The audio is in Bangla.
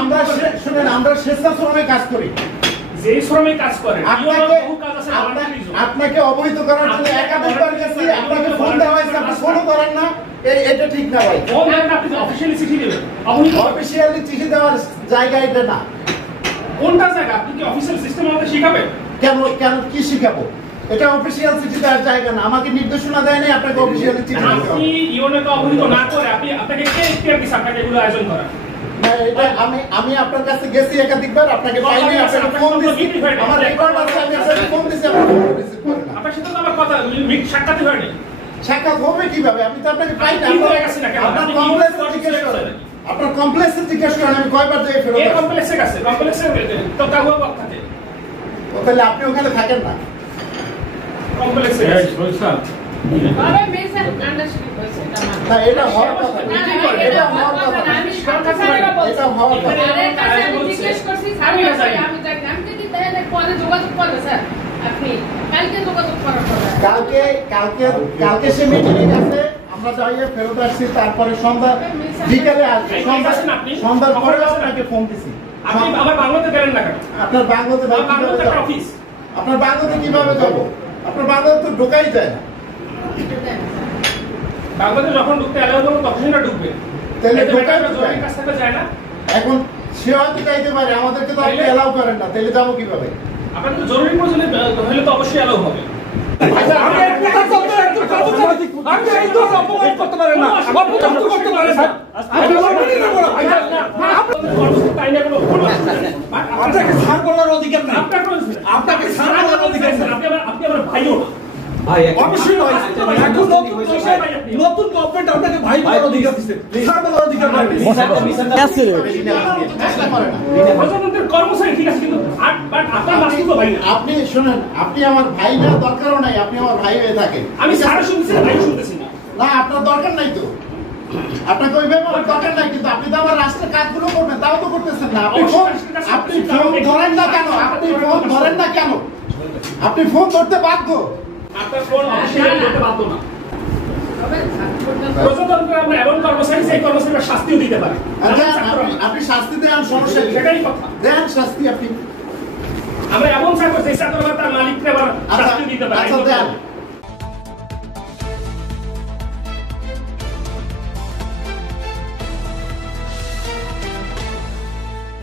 আমরা শুনেন, আমরা স্বেচ্ছাশ্রমে কাজ করি। যে শ্রমে কাজ করেন আপনাকে অবহিত করার জন্য একাধিকবার গেছি, আপনাকে ফোন দেওয়া হয়েছে, আপনি ফোনও করেন না, এটা ঠিক না ভাই। আপনি অফিসিয়ালি চিঠি দেবেন, অফিসিয়ালি চিঠি দেওয়ার জায়গা এটা না। কোনটা জায়গা? আপনি কি অফিসিয়াল সিস্টেম আমাদের শিখাবেন? কেন কি শিখাবো? এটা অফিসিয়াল চিঠি দেওয়ার জায়গা না। আমাকে নির্দেশনা দেয় নাই আপনাকে অফিসিয়ালি চিঠি দিতে হবে। আপনি ইউনেকে অবহিত না করে আপনাকে কে ইখতিয়ার দিয়েছে আপনাকে এগুলো আয়োজন করা? এটা আমি আপনার কাছে গেছি একাধিকবার, আপনাকে পাইনি, আপনাকে ফোন দিছি, আমার রেকর্ড আছে, আমি আপনাকে ফোন দিছি, আপনি ফোন রিসিভ করেন না। আপনার সাথে তো আমার কথা সাক্ষাৎ হয়নি। সাক্ষাৎ হবে কিভাবে? আমি তো আপনাকে পাই না। আপনার কমপ্লেক্সে জিজ্ঞেস করেন, আপনার কমপ্লেক্সে জিজ্ঞেস করেন আমি কয়বার যাই ফেরত। এই কমপ্লেক্সে গেছে, কমপ্লেক্সে তো কাগজ বক থাকে। তাহলে আপনি ওখানে থাকেন না। কমপ্লেক্সে বলছেন আরে মেসেজ আন্ডারস্ট্যান্ড হইছে এটা না, এটা হওয়ার কথা না, এটা হওয়ার কথা না, আমি সরকার সাহেবরা বলছি, এটা হওয়ার কথা। আরে কাছে আমি জিজ্ঞেস করছি স্যার আমি জানি আমি যদি তাহলে পরে যোগাযোগ করবে স্যার, আপনি কালকে যোগাযোগ করার কথা। কালকে সে মিটিং এ গেছে, আমরা যাইয়ে ফেরত আসছি, তারপরে সন্ধ্যা বিকালে আসবে, সন্ধ্যার পরে আপনাকে ফোন দিছি। আপনি আমার বাংলাতে গেলেন না কেন? আপনার বাংলাতে অফিস, আপনার বাংলাতে কিভাবে যাবো? আপনার বাংলাতে তো ঢোকাই যায় না। বাংলাদেশ যখন ঢুকতে এলাও করবো তখন সেটা ঢুকবে, তাহলে জরুরি কাজ থাকলে যায় না। এখন সে হয়তো যাইতে পারে, আমাদেরকে তো আপনি এলাও করেন না, তাহলে যাবো কিভাবে? আপনার তো জরুরি প্রয়োজনে হলে তো অবশ্যই এলাও হবে। আপনি আমার ভাইও না। অবশ্যই নয়, এখন নতুন গভর্নমেন্ট আপনাকে ভাই বলার অধিকার দিচ্ছে, স্যার বলার অধিকার নাই। কর্মচারী ঠিক আছে, কিন্তু আপনার বাস্তব ভাই না। আপনি শুনেন, আপনি আমার ভাই না, দরকারও নাই, আপনি আমার ভাই হয়ে থাকেন। আমি সারা শুনছি, ভাই শুনতেছি না। না, আপনার দরকার নাই তো, আপনাকে ওই ব্যাপারে দরকার নাই, কিন্তু আপনি তো আমার রাষ্ট্রের কাজগুলো করবেন, তাও তো করতেছেন না। আপনি ফোন ধরেন না কেন? আপনি ফোন ধরতে বাধ্য। আপনার ফোন অবশ্যই ধরতে বাধ্য না। প্রজাতন্ত্রে আমরা এমন কর্মচারী, সেই কর্মচারীরা শাস্তিও দিতে পারে। আপনি শাস্তি দেন, সমস্যা সেটাই কথা, দেন শাস্তি। আপনি আমরা এমন চাকরি, সেই চাকরি তার মালিককে আবার শাস্তি দিতে পারে। আচ্ছা দেন।